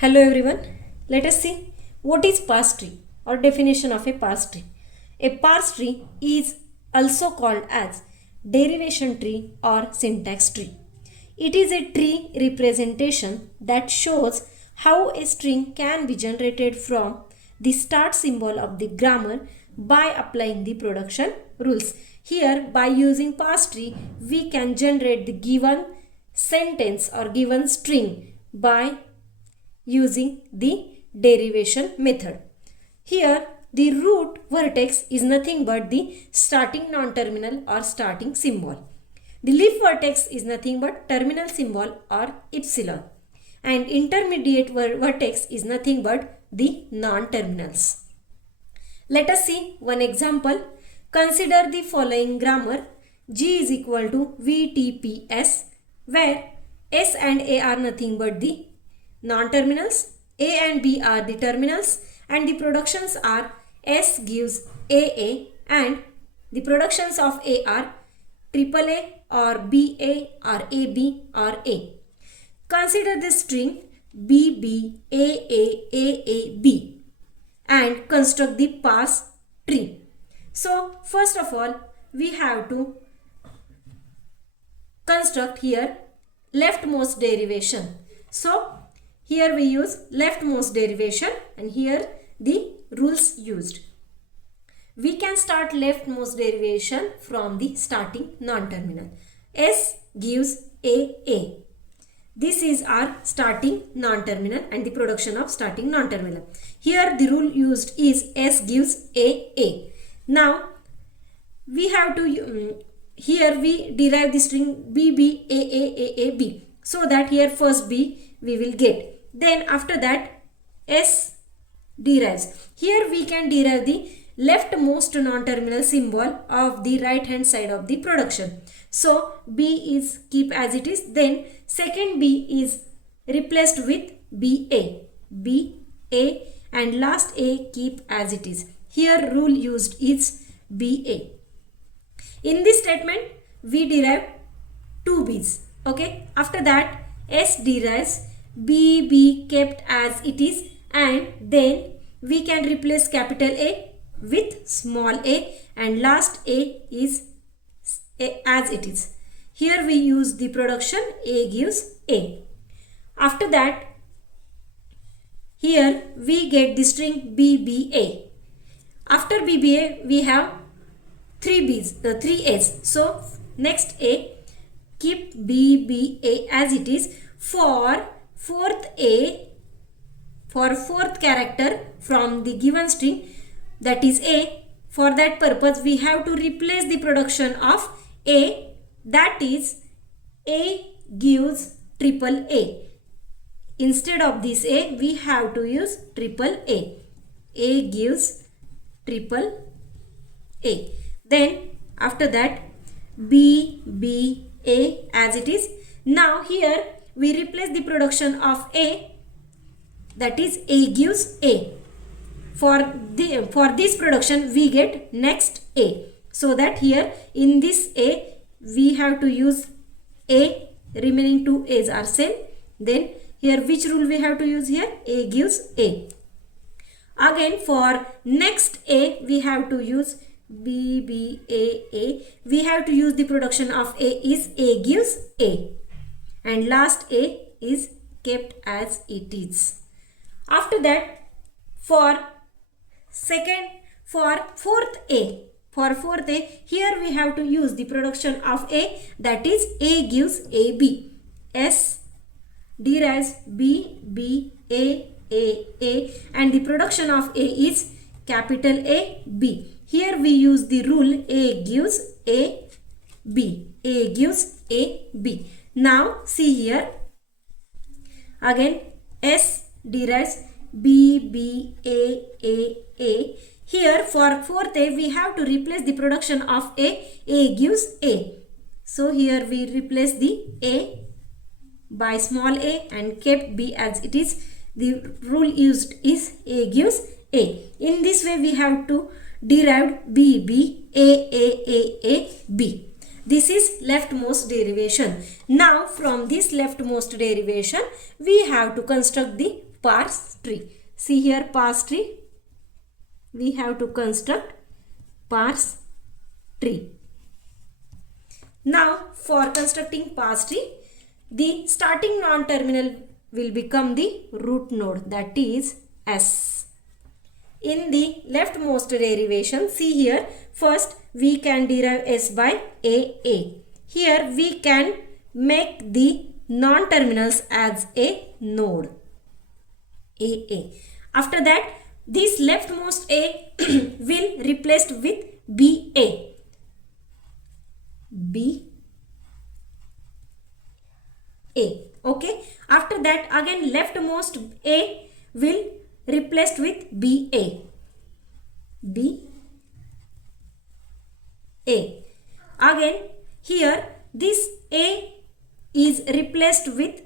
Hello everyone. Let us see what is parse tree or definition of a parse tree. A parse tree is also called as derivation tree or syntax tree. It is a tree representation that shows how a string can be generated from the start symbol of the grammar by applying the production rules. Here, by using parse tree, we can generate the given sentence or given string by using the derivation method. Here the root vertex is nothing but the starting non-terminal or starting symbol. The leaf vertex is nothing but terminal symbol or epsilon, and intermediate vertex is nothing but the non-terminals. Let us see one example. Consider the following grammar. G is equal to VTPS, where S and A are nothing but the non-terminals, A and B are the terminals, and the productions are S gives AA and the productions of A are AAA or BA or AB or A. Consider the string BBAAAAB and construct the parse tree. So first of all, we have to construct here leftmost derivation. So here we use leftmost derivation and here the rules used. We can start leftmost derivation from the starting non-terminal. S gives AA. This is our starting non-terminal and the production of starting non-terminal. Here the rule used is S gives AA. Now we have to, here we derive the string BBAAAAB, so that here first B we will get. Then after that S derives. Here we can derive the leftmost non-terminal symbol of the right hand side of the production. So B is keep as it is. Then second B is replaced with BA. BA and last A keep as it is. Here rule used is BA. In this statement we derive two B's. Okay. After that S derives, BB kept as it is, and then we can replace capital A with small a and last A is as it is. Here we use the production A gives A. After that here we get the string BBA. After BBA we have three A's. So next A, keep BBA as it is. For fourth A, for fourth character from the given string, that is A, for that purpose we have to replace the production of A, that is A gives triple A. Instead of this A we have to use triple A. A gives triple A. Then after that BBA as it is. Now here we replace the production of A, that is A gives A. For this production we get next A, so that here in this A we have to use A, remaining two A's are same. Then here which rule we have to use here? A gives A. Again for next A we have to use BBAA. We have to use the production of A is A gives A, and last A is kept as it is. After that for fourth A, here we have to use the production of A, that is A gives AB. S derives BBAAA and the production of A is capital A B. Here we use the rule A gives A B. A gives A B. Now see here again S derives BBAAA. Here for fourth A we have to replace the production of A gives A. So here we replace the A by small a and kept B as it is. The rule used is A gives A. In this way we have to derive BBAAAB. This is leftmost derivation. Now from this leftmost derivation we have to construct the parse tree. See here parse tree. We have to construct parse tree. Now for constructing parse tree, the starting non-terminal will become the root node, that is S. In the leftmost derivation, see here, first we can derive S by AA. Here we can make the non-terminals as a node AA. After that, this leftmost A will replaced with BA. Okay. After that, again leftmost A will replaced with BA. Again here this A is replaced with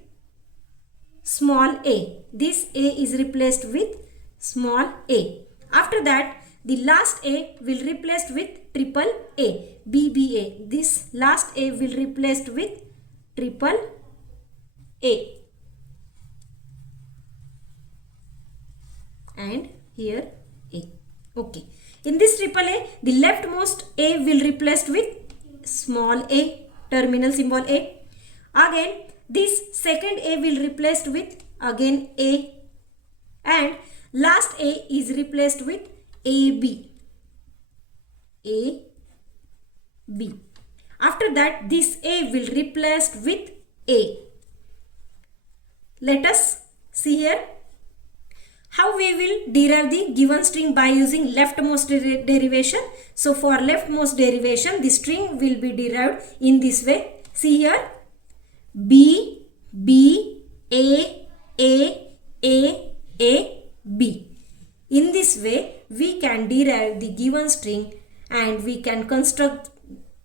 small a. This A is replaced with small a. After that, the last A will replaced with triple A, BBA. This last A will replaced with triple A. And here A. Okay. In this triple A, the leftmost A will replaced with small a, terminal symbol A. Again, this second A will replaced with again A. And last A is replaced with AB. AB. After that, this A will replaced with A. Let us see here how we will derive the given string by using leftmost derivation. So for leftmost derivation, the string will be derived in this way. See here, B, B, A, B. In this way, we can derive the given string and we can construct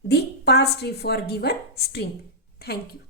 the parse tree for given string. Thank you.